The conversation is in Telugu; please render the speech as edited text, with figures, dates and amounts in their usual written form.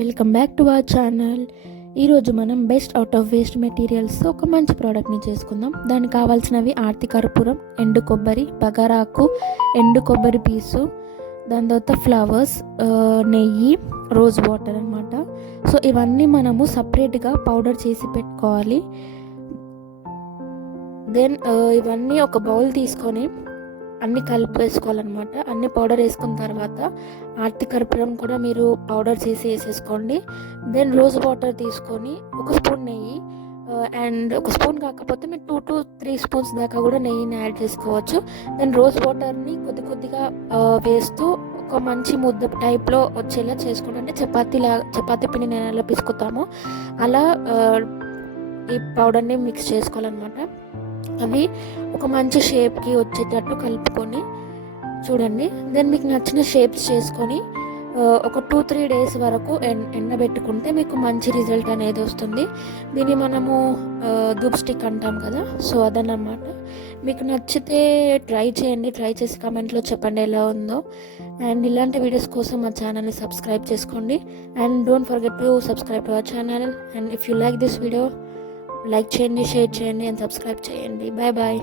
Welcome back to our channel. ఈరోజు మనం best out of waste materials ఒక మంచి ప్రోడక్ట్ని చేసుకుందాం. దానికి కావాల్సినవి ఆర్తి కర్పూరం, ఎండు కొబ్బరి, బగారాకు, ఎండు కొబ్బరి పీసు, దాని తర్వాత ఫ్లవర్స్, నెయ్యి, రోజ్ వాటర్ అనమాట. సో ఇవన్నీ మనము సపరేట్గా పౌడర్ చేసి పెట్టుకోవాలి. దెన్ ఇవన్నీ ఒక బౌల్ తీసుకొని అన్నీ కలిపేసుకోవాలన్నమాట. అన్ని పౌడర్ వేసుకున్న తర్వాత ఆర్తి కర్పూరం కూడా మీరు పౌడర్ చేసి వేసేసుకోండి. దెన్ రోజ్ వాటర్ తీసుకొని ఒక స్పూన్ నెయ్యి, అండ్ ఒక స్పూన్ కాకపోతే మీరు 2 to 3 స్పూన్స్ దాకా కూడా నెయ్యిని యాడ్ చేసుకోవచ్చు. దెన్ రోజ్ వాటర్ని కొద్దిగా వేస్తూ ఒక మంచి ముద్ద టైప్లో వచ్చేలా చేసుకుంటే, అంటే చపాతీ పిండిని ఎలా పిసుకుతామో అలా ఈ పౌడర్ని మిక్స్ చేసుకోవాలన్నమాట. అవి ఒక మంచి షేప్కి వచ్చేటట్టు కలుపుకొని చూడండి. దెన్ మీకు నచ్చిన షేప్స్ చేసుకొని ఒక 2-3 డేస్ వరకు ఎండబెట్టుకుంటే మీకు మంచి రిజల్ట్ అనేది వస్తుంది. దీన్ని మనము ధూప్ స్టిక్ అంటాం కదా, సో అదనమాట. మీకు నచ్చితే ట్రై చేయండి. ట్రై చేసి కమెంట్లో చెప్పండి ఎలా ఉందో. అండ్ ఇలాంటి వీడియోస్ కోసం మా ఛానల్ని సబ్స్క్రైబ్ చేసుకోండి. And don't forget to subscribe to our channel. And if you like this video, like చేయండి, షేర్ చేయండి అండ్ సబ్స్క్రైబ్ చేయండి. Bye bye.